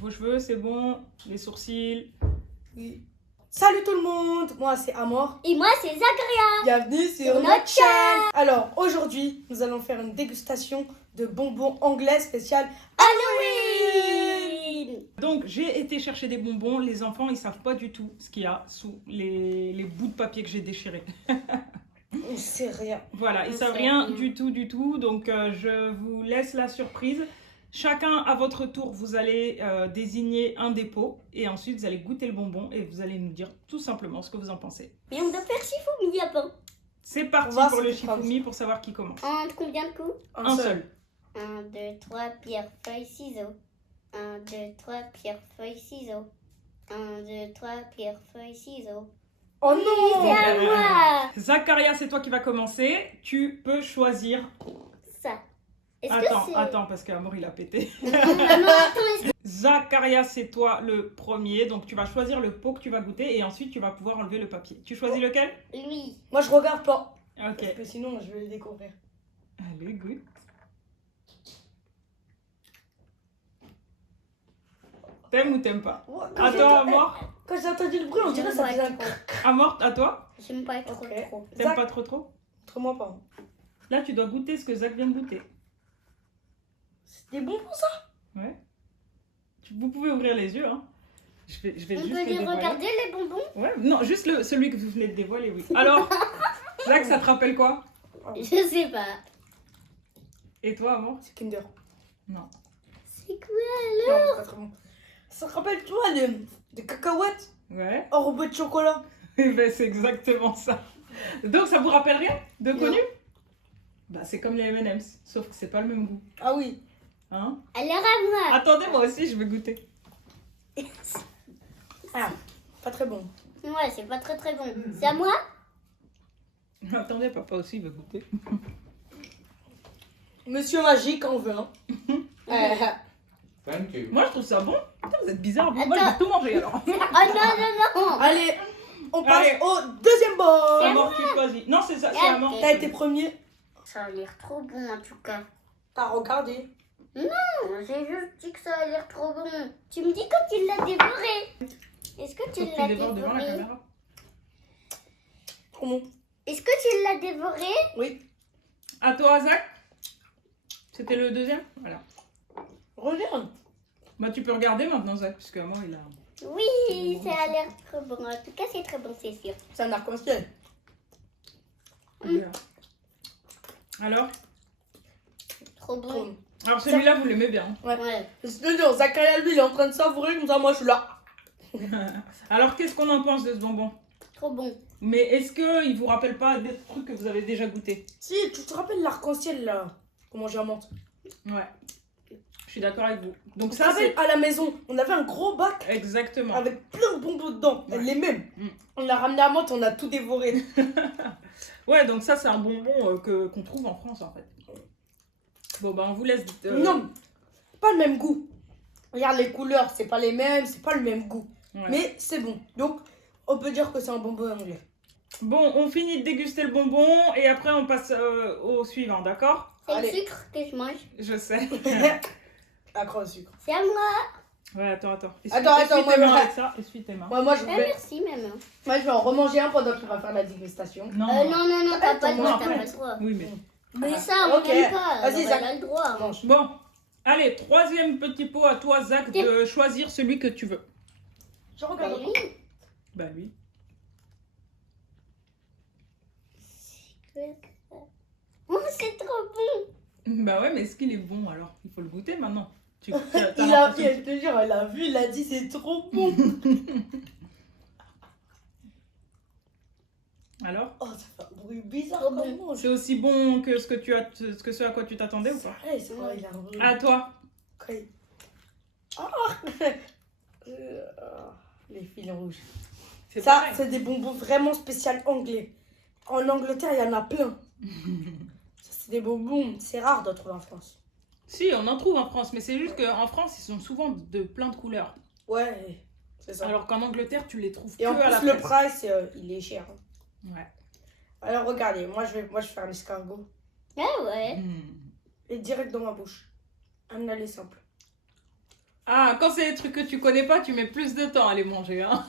Vos cheveux, c'est bon. Les sourcils. Oui. Salut tout le monde, moi c'est Amor. Et moi c'est Zakaria. Bienvenue sur notre chaîne. Alors aujourd'hui, nous allons faire une dégustation de bonbons anglais spécial Halloween. Donc j'ai été chercher des bonbons. Les enfants, ils savent pas du tout ce qu'il y a sous les bouts de papier que j'ai déchirés. On sait rien. Voilà, ils On savent sait rien rien. du tout. Donc je vous laisse la surprise. Chacun à votre tour, vous allez désigner un dépôt et ensuite vous allez goûter le bonbon et vous allez nous dire tout simplement ce que vous en pensez. Mais on doit faire Shifumi avant. C'est parti On va pour le se prendre. Shifumi pour savoir qui commence. En combien de coups? Un seul. 1, 2, 3, pierre, feuille, ciseaux. 1, 2, 3, pierre, feuille, ciseaux. 1, 2, 3, pierre, feuille, ciseaux. Oh C'est non. à moi. Zakaria, c'est toi qui vas commencer. Tu peux choisir. Ça. Est-ce Attends, que c'est... attends, parce qu'Amour il a pété. Non, attends, est-ce que... Zakaria, c'est toi le premier. Donc tu vas choisir le pot que tu vas goûter et ensuite tu vas pouvoir enlever le papier. Tu choisis lequel? Lui. Moi je regarde pas. Ok. Parce que sinon je vais le découvrir. Allez, goûte. T'aimes ou t'aimes pas? À toi, Amor. Quand j'ai entendu le bruit, on dirait que ça faisait un Amor, à toi? J'aime pas trop Ok. trop. T'aimes Zach, pas trop? montre-moi pas. Là, tu dois goûter ce que Zach vient de goûter. C'est des bonbons ça. Ouais. Vous pouvez ouvrir les yeux, hein. Je vais On juste peut le les dévoiler. regarder les bonbons? Ouais, non, juste celui que vous venez de dévoiler, oui. Alors, Zach, ça te rappelle quoi? Je sais pas. Et toi, Amor? C'est Kinder. Non. C'est quoi? Non, c'est pas très bon. Ça te rappelle toi de cacahuètes Ouais. enrobées de chocolat. Eh ben, c'est exactement ça. Donc, ça vous rappelle rien de connu? Bah, c'est comme les M&M's, sauf que c'est pas le même goût. Ah oui. Hein? Alors à moi. Attendez, moi aussi, je vais goûter. Ah, pas très bon. Ouais, c'est pas très très bon. C'est à moi? Attendez, papa aussi veut goûter. Monsieur Magique en veut. Thank you. Moi, je trouve ça bon. Putain, vous êtes bizarre. Moi, je Attends. vais tout manger alors. Oh non. Allez, on passe Allez. au deuxième bol. Amor, tu choisis. Non, c'est ça, c'est Amor. T'as été premier. Ça a l'air trop bon en tout cas. T'as regardé. J'ai juste dit que ça a l'air trop bon. Tu me dis quand tu l'as dévoré. Est-ce que tu Faut que l'as tu dévores devant la dévoré? caméra. Trop bon. Est-ce que tu l'as dévoré? Oui. À toi, Zach. C'était le deuxième. Voilà. Regarde. Bah, tu peux regarder maintenant, Zach, puisque Amor, il a. Oui, ça a l'air trop bon. En tout cas, c'est très bon, c'est sûr. C'est un arc-en-ciel. Voilà. Alors? Trop Trop bon. bon. Alors, celui-là, vous l'aimez bien. Ouais. C'est de dire, Zakaria lui, il est en train de savourer comme ça, moi je suis là. Alors, qu'est-ce qu'on en pense de ce bonbon? Trop bon. Mais est-ce qu'il vous rappelle pas des trucs que vous avez déjà goûté? Si, tu te rappelles l'arc-en-ciel là? Comment j'ai menthe. Ouais. Je suis d'accord avec vous. Donc, Tu te ça, c'est. rappelles à la maison, on avait un gros bac Exactement. avec plein de bonbons dedans. Ouais. Les mêmes. Mm. On l'a ramené à menthe, on a tout dévoré. Ouais, donc ça, c'est un bonbon qu'on trouve en France, en fait. Bon, bah, on vous laisse. Non, pas le même goût. Regarde les couleurs, c'est pas les mêmes, c'est pas le même goût. Ouais. Mais c'est bon. Donc, on peut dire que c'est un bonbon anglais. Bon, on finit de déguster le bonbon et après, on passe au suivant, d'accord? C'est le Allez. sucre que je mange. Je sais. Accro au sucre. C'est à moi. Ouais, attends. Attends, Essuie moi, tes mains moi. avec ça. Essuie tes mains. Moi, je Ah, vais, merci, maman. moi, je vais en remanger un pendant qu'il va faire la dégustation. Non. Non, t'as pas le non, droit, t'as après. pas le droit. Oui, mais. Mais Ah, ça, on ok. n'aime pas. Vas-y, Alors, Zach. elle a le droit. Mange. Bon. Allez, troisième petit pot à toi, Zach, de choisir celui que tu veux. Je Bah, regarde. lui. Bah, lui. Oh, c'est trop bon. Bah, ouais, mais est-ce qu'il est bon alors? Il faut le goûter maintenant. Tu, Il a, je te jure, elle a vu, il a dit c'est trop bon. Alors? Oh, ça fait un bruit bizarre Trop quand bon. on mange. C'est aussi bon que ce à quoi tu t'attendais ou pas? Ouais, c'est vrai, il a un bruit. À toi. Ok. Ah. Les fils rouges. C'est Ça, pareil. c'est des bonbons vraiment spéciaux anglais. En Angleterre, il y en a plein. Ça, c'est des bonbons, c'est rare de trouver en France. Si, on en trouve en France, mais c'est juste qu'en France, ils sont souvent de plein de couleurs. Ouais, c'est ça. Alors qu'en Angleterre, tu les trouves Et que en à la plus, le presse. price, il est cher. Ouais. Alors, regardez, moi, je vais faire un escargot. Ah ouais. Hmm. Et direct dans ma bouche. Un aller simple. Ah, quand c'est des trucs que tu connais pas, tu mets plus de temps à les manger. Hein.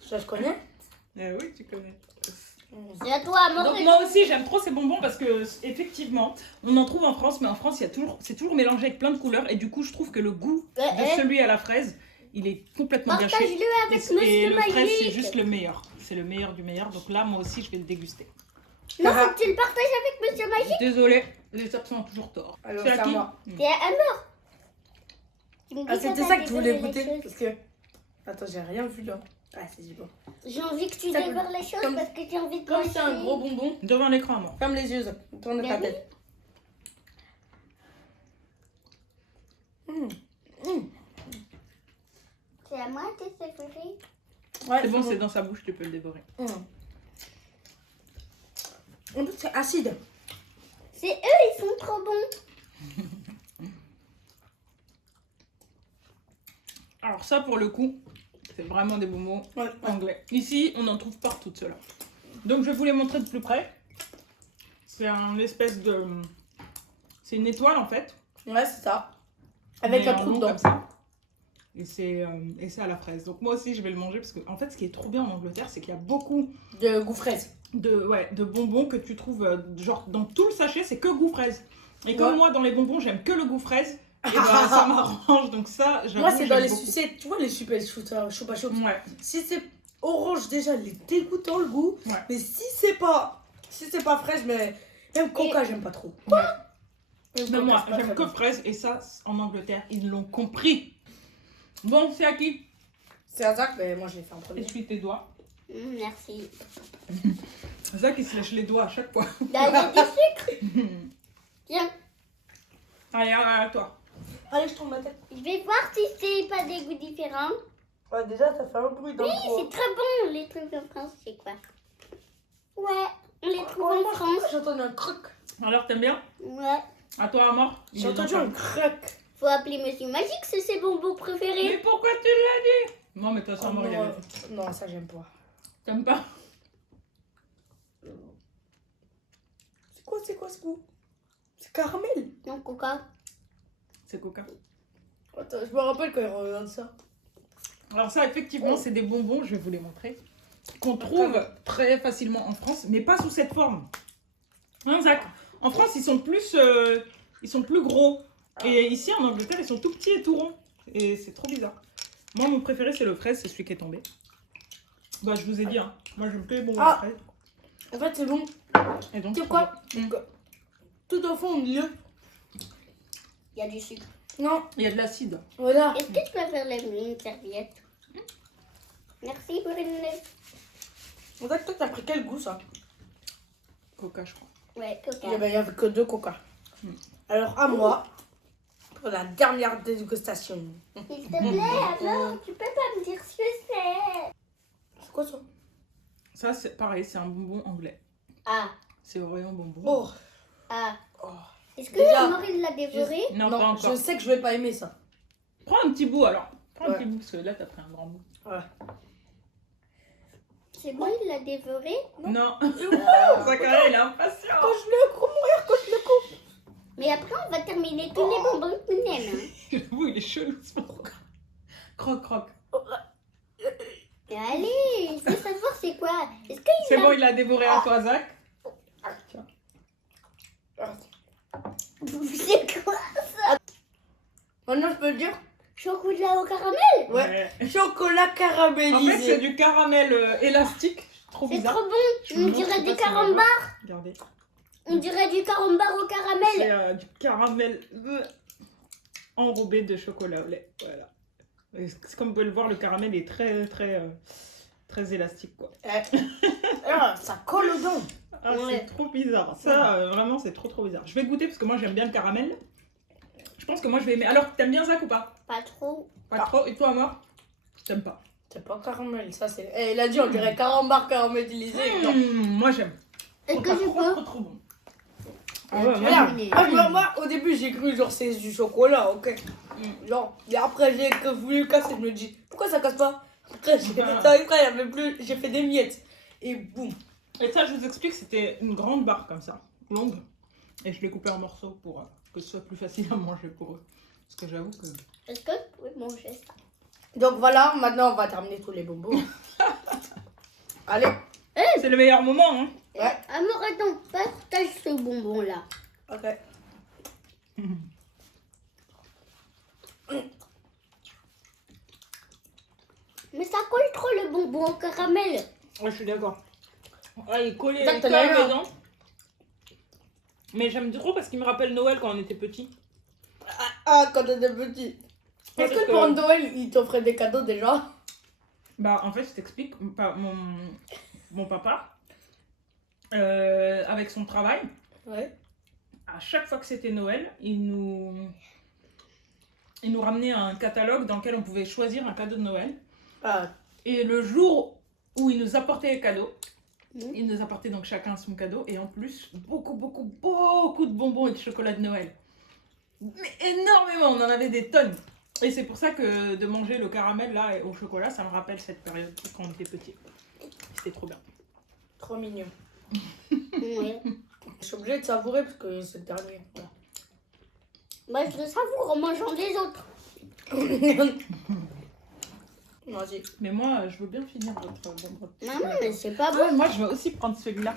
Ça, je connais. Eh oui, tu connais. C'est à toi, Donc Amaury. moi aussi j'aime trop ces bonbons parce que effectivement on en trouve en France, mais en France c'est toujours mélangé avec plein de couleurs et du coup je trouve que le goût de celui à la fraise il est complètement gâché. Partage-le avec Et Monsieur le fraise c'est Magique. juste le meilleur, c'est le meilleur du meilleur. Donc là moi aussi je vais le déguster. Non, faut que tu le partages avec Monsieur Magique. Désolée, les absents ont toujours tort. Alors, C'est à c'est à qui moi. C'est à mort. Tu me dis Ah, quand c'était t'as ça que tu voulais dévoré les goûter. choses. Parce que. Attends, j'ai rien vu là. Ah, c'est bon. J'ai envie que tu Ça, dévores les choses comme- parce que j'ai envie de Comme c'est un manger. gros bonbon, Devant l'écran moi. ferme les yeux. Tourne ta Ben oui. tête. Mmh. Mmh. C'est à moi, tes préférés. Ouais, C'est bon, c'est dans sa bouche, tu peux le dévorer. Mmh. En plus, c'est acide. C'est eux, ils sont trop bons. Alors ça pour le coup, c'est vraiment des bonbons Ouais. anglais. Ici, on en trouve partout de ceux-là. Donc je vais vous les montrer de plus près. C'est un espèce de... C'est une étoile en fait. Ouais, c'est ça. Avec Mais un en trou long dedans. comme ça. Et c'est à la fraise. Donc moi aussi je vais le manger parce que en fait ce qui est trop bien en Angleterre c'est qu'il y a beaucoup De goût fraise. de bonbons que tu trouves genre dans tout le sachet c'est que goût fraise. Et comme Ouais. moi dans les bonbons j'aime que le goût fraise, et ben, ça m'arrange donc ça j'avoue. Moi, c'est dans j'aime les beaucoup. sucettes. Tu vois, les super choupa choups. Ouais. Si c'est orange, déjà, il est dégoûtant le goût. Ouais. Mais si c'est pas fraise, mais même coca, j'aime pas trop. Ouais. Même Mais coca, moi c'est pas j'aime très que bon. fraise et ça en Angleterre ils l'ont compris. Bon c'est à qui? C'est un Zach, mais moi, je l'ai fait en premier. Essuie tes doigts. Merci. Zach il se lèche les doigts à chaque fois. Là, il y a du sucre. Tiens, Allez à toi. Allez, je tourne ma tête. je vais voir si c'est pas des goûts différents. Ouais, déjà, ça fait un bruit dans Oui, le c'est très bon, les trucs en France, c'est quoi? Ouais, on les trouve en France. J'ai entendu un croc. Alors t'aimes bien? Ouais. À toi Amor. J'ai entendu un croc. Faut appeler Monsieur Magique, c'est ses bonbons Mais préférés. pourquoi tu l'as dit? Non mais de toute façon Amor il avait dit. Non, ça, j'aime pas. T'aimes pas? C'est quoi ce goût? C'est caramel. Non, Coca. C'est Coca. Attends, je me rappelle quand il regarde ça. Alors ça effectivement c'est des bonbons, je vais vous les montrer, qu'on trouve très facilement en France, mais pas sous cette forme. Hein Zach? En France ils sont plus gros. Et ici en Angleterre ils sont tout petits et tout ronds. Et c'est trop bizarre. Moi mon préféré c'est le fraise, c'est celui qui est tombé. Bah je vous ai dit hein, moi j'aime que les bonbons Ah. à fraise. En fait, c'est bon. Et donc, Tu sais quoi? Mm. Tout au fond, au milieu. Il y a du sucre. Non, Il y a de l'acide. voilà. Est-ce que tu peux faire une serviette? Merci pour une... En fait, toi, t'as pris quel goût, ça? Coca je crois. Ouais, Coca. Il y avait que 2 coca. Mm. Alors, à moi, pour la dernière dégustation. S'il te plaît, alors, tu peux pas me dire ce que c'est? C'est quoi ça? Ça c'est pareil, c'est un bonbon anglais. Ah, C'est Oreo bonbon. Oh, ah. oh. Est-ce que Déjà, Amaury l'a dévoré? Non, pas Non, encore. je sais que je vais pas aimer ça. Prends un petit bout alors. Prends un Ouais. petit bout parce que là t'as pris un grand bout. Ouais. C'est bon, il l'a dévoré? Non. Ah. Zachary il est impatient. Quand je le coupe, mourir, quand je le coupe. Mais après, on va terminer tous les bonbons que tu aimes. Hein. J'avoue il est chelou ce bonbon. Croque croque. Et allez, je veux savoir c'est quoi. Est-ce qu'il C'est bon, il l'a dévoré à toi, Zach. c'est quoi? Maintenant, je peux le dire? Chocolat au caramel? Ouais. Chocolat caramélisé. En fait, c'est du caramel élastique. Trop C'est bizarre. trop bon. Je On vous montre, dirait je du sais pas si on va carambar. voir. Regardez. On dirait du carambar au C'est caramel. du caramel enrobé de chocolat au lait. Voilà. Et comme vous pouvez le voir, le caramel est très élastique, quoi. Ah, ça colle aux dents. Ah, Ouais. c'est trop bizarre. Ça, vraiment, c'est trop bizarre. Je vais goûter parce que moi, j'aime bien le caramel. Je pense que moi, je vais aimer. Alors, t'aimes bien Zach ou pas? Pas trop. Pas trop. Et toi, moi? T'aimes pas. C'est pas caramel, ça c'est. Eh, il a dit, on dirait carambar caramélisé. Non. Moi, j'aime. Est-ce que je peux? Trop bon. Ah ouais, Regarde, ouais. moi, au début j'ai cru genre c'est du chocolat, ok. Genre, et après j'ai voulu casser, je me dis pourquoi ça casse pas? Après il y avait plus, j'ai fait des miettes et boum. Et ça, je vous explique, c'était une grande barre comme ça, longue. Et je l'ai coupée en morceaux pour que ce soit plus facile à manger pour eux. Parce que j'avoue que... Est-ce que vous pouvez manger ça? Donc voilà, maintenant on va terminer tous les bonbons. Allez. C'est le meilleur moment, hein. Ouais. Amour, attends, partage ce bonbon-là. Ok. Mais ça colle trop le bonbon au caramel. Ouais, je suis d'accord. Ouais, il collait Exact, les t'as cœurs raison. dedans. Mais j'aime trop parce qu'il me rappelle Noël quand on était petit. Ah, quand t'étais petit. Ouais, Est-ce parce que pour Noël, ils t'offraient des cadeaux déjà? Bah, en fait, je t'explique. Mon papa, avec son travail, Ouais. à chaque fois que c'était Noël, il nous ramenait un catalogue dans lequel on pouvait choisir un cadeau de Noël. Ah, Et le jour où il nous apportait les cadeaux, Mhm. il nous apportait donc chacun son cadeau. Et en plus, beaucoup de bonbons et de chocolat de Noël. Mais énormément, on en avait des tonnes. Et c'est pour ça que de manger le caramel là au chocolat, ça me rappelle cette période quand on était petit. C'était trop bien. trop mignon. Oui. Je suis obligée de savourer parce que c'est le dernier. Moi, je le savoure en mangeant les autres. Vas-y. Mais moi, je veux bien finir votre bonbon. Maman, mais c'est pas bon. Ah, moi, je veux aussi prendre celui-là.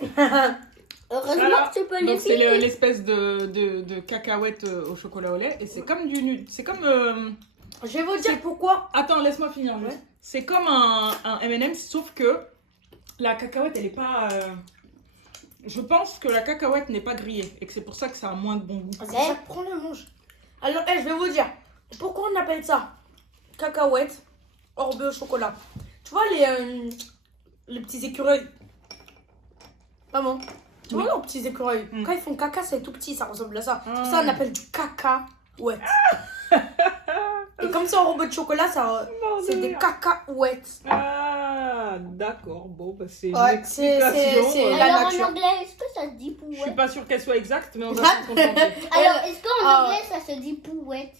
Heureusement Voilà. que tu peux les Donc, c'est finir. l'espèce de cacahuète au chocolat au lait. Et c'est comme c'est comme... Je vais vous dire pourquoi. Attends, laisse-moi finir. juste. Ouais. C'est comme un M&M's, sauf que la cacahuète, elle est pas... Je pense que la cacahuète n'est pas grillée. Et que c'est pour ça que ça a moins de bon goût. C'est ça, prends-le, mange. Alors, je vais vous dire pourquoi on appelle ça cacahuète orbée au chocolat. Tu vois les petits écureuils. Maman, tu vois Oui. leurs petits écureuils. Mm. Quand ils font caca, c'est tout petit, ça ressemble à ça. Ah. Ça, on appelle du cacahuète. Et comme c'est enrobé de chocolat, ça, c'est des cacahuètes. Ah, d'accord. Bon, bah, c'est Ouais, une c'est- explication. c'est- la Alors nature. en anglais, est-ce que ça se dit Je suis pouette? pas sûre qu'elle soit exacte, mais on va se contenter. Alors, est-ce qu'en Ah. anglais, ça se dit pouette?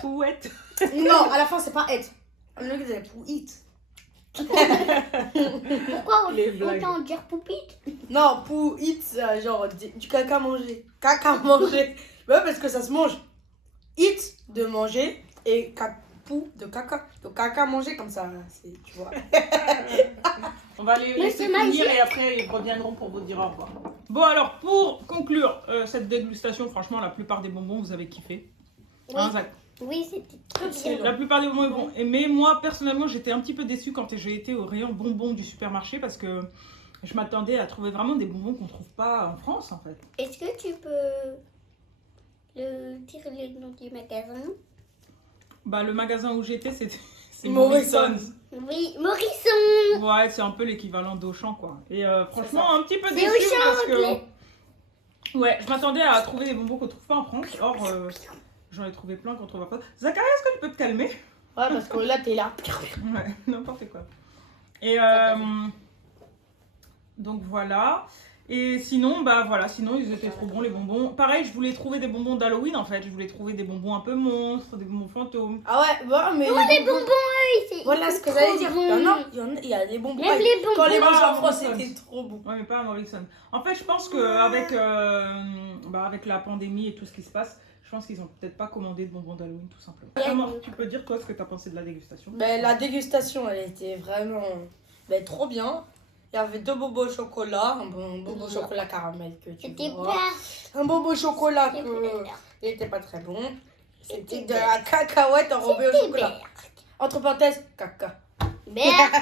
Pouette. Non, à la fin, c'est pas être. En anglais, c'est pour eat. Pourquoi Les blagues. autant dire poupite? Non, pour eat, c'est genre du caca manger. Caca manger. Ouais, parce que ça se mange. Eat de manger et pou de caca. Donc caca manger comme ça, tu vois. On va les Mais laisser c'est finir magique. et après ils reviendront pour vous dire au revoir. Bon alors pour conclure cette dégustation, franchement la plupart des bonbons vous avez kiffé. Oui. Hein, Zach Oui, c'était très C'est bien. La plupart des bonbons est bon. Mais moi personnellement j'étais un petit peu déçue quand j'ai été au rayon bonbons du supermarché parce que je m'attendais à trouver vraiment des bonbons qu'on trouve pas en France en fait. Est-ce que tu peux dire le nom du magasin? Bah le magasin où j'étais c'est Morrison's. Morrison's. Oui, Morisson. Ouais c'est un peu l'équivalent d'Auchan quoi. Et franchement ça. un petit peu C'est déçue Auchan parce que... anglais. Ouais, je m'attendais à trouver des bonbons qu'on trouve pas en France. Or, j'en ai trouvé plein qu'on trouve pas. Zacharia, est-ce que tu peux te calmer? Ouais, parce que là, t'es là. Ouais, n'importe quoi. Et donc voilà. Et sinon, bah voilà, sinon ils étaient trop bons les bonbons. Pareil, je voulais trouver des bonbons d'Halloween en fait. Je voulais trouver des bonbons un peu monstres, des bonbons fantômes. Ah ouais, bon, mais. Oh, les bonbons, oui, c'est Voilà ce que trop j'allais dire. bon. Il y a des bonbons. Même les bonbons. Quand les mange en Ah, France, Morrison's. c'était trop bon. Ouais, mais pas à Morrison. En fait, je pense qu'avec avec la pandémie et tout ce qui se passe, je pense qu'ils ont peut-être pas commandé de bonbons d'Halloween tout simplement. Comment tu peux dire toi ce que tu as pensé de la dégustation? Ben, la dégustation, elle était vraiment trop bien. Il y avait 2 bobos au chocolat, un bobo au chocolat caramel que tu C'était vois. pas. Un bobo au chocolat C'était que bien. il était pas très bon. C'était C'était de la cacahuète enrobée au chocolat. Entre parenthèses, caca. Merde.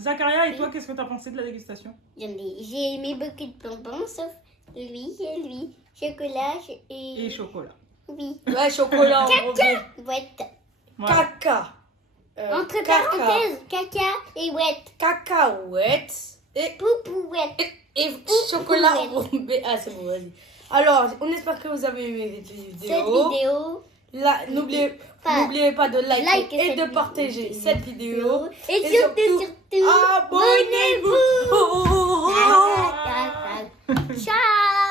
Zacharia, et toi, qu'est-ce que tu as pensé de la dégustation? J'ai aimé beaucoup de bonbons, sauf lui et lui. Chocolat Et chocolat. Oui. Ouais, chocolat enrobé. Ouette. Voilà. Caca. Entre caca. parenthèses, caca et ouette. Cacahuète. Et Poupouette. chocolat ouais. enrobé. Ah, c'est bon, vas-y. Alors, on espère que vous avez aimé cette Cette vidéo. vidéo. Là, n'oubliez pas de liker Like et cette de partager vidéo. cette vidéo. Et Et surtout, surtout, surtout. Abonnez-vous. Ciao.